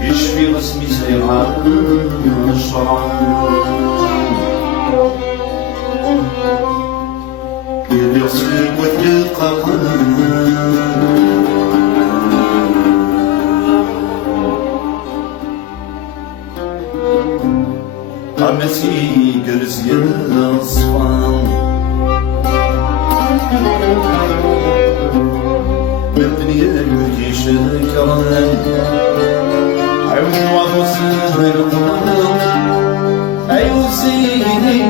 يشفي اسمي سيران الشرع يغسل ويلقى قامتي جلس يصفان مبني يجي شكران عيون وغصن القلب عيون سيدي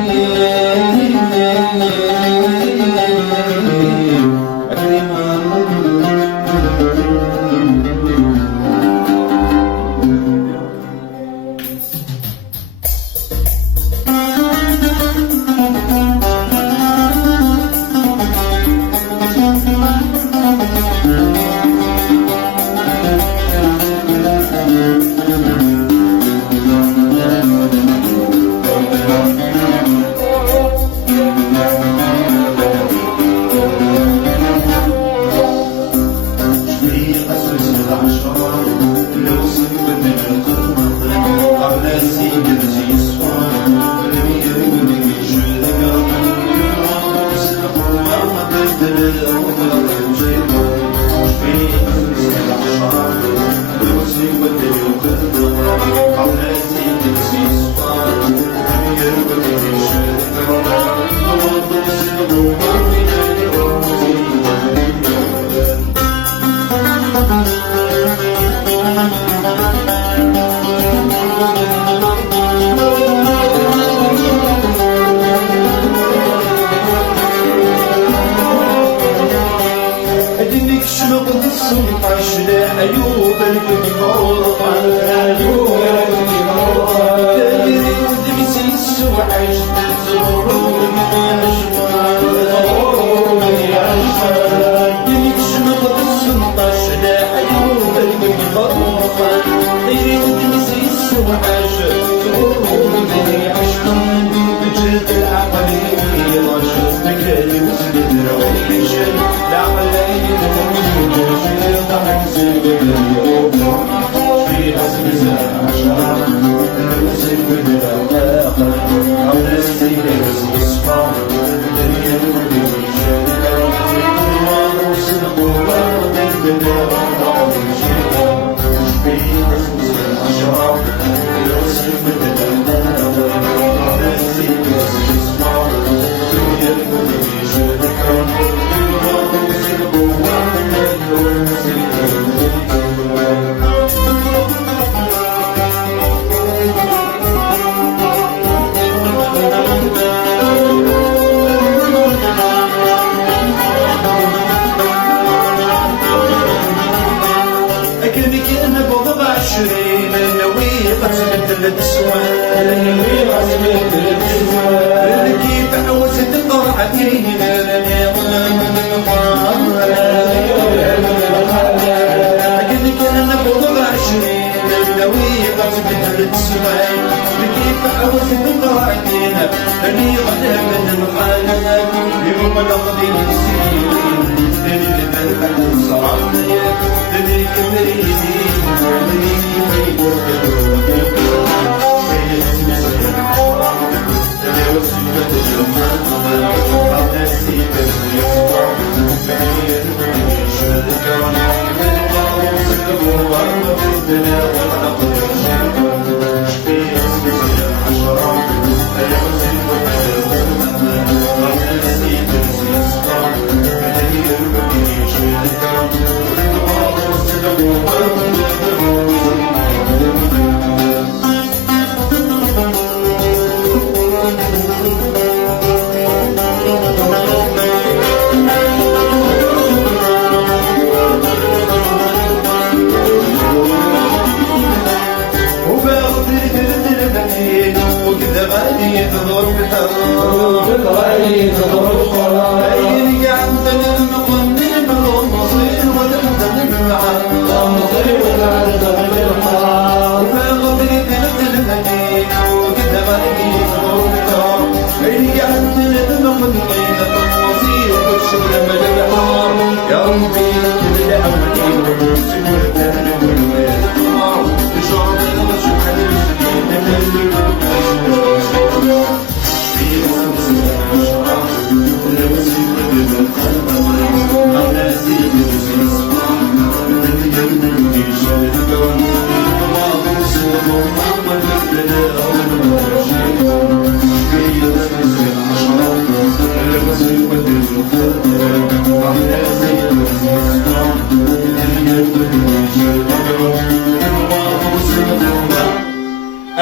أيوب الجمهور أيوب الجمهور تدري ودمسي السوء عشت تزور من يشفى دمك شنط بالسلطة شلا أيوب الجمهور تدري ودمسي السوء عشت تزور من يشفى بجد العقل رشد بكالي وسند رويش العقل في حسب العشرة المسك بالآخر أو نسي الصفار الدنيا كل شيء الله وصدق الله بالله في حسب العشرة المسك بالآخر أو نسي الصفار الدنيا كل شيء الله وصدق الله كيف عوزت طاعتي أقلك أنا بوضع عشرين نوي قصد السماء كيف عوزت طاعتي أني غدا من المحال يوم الأرض السنين دني لمن صرامي دني كمريدي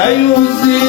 عيوزي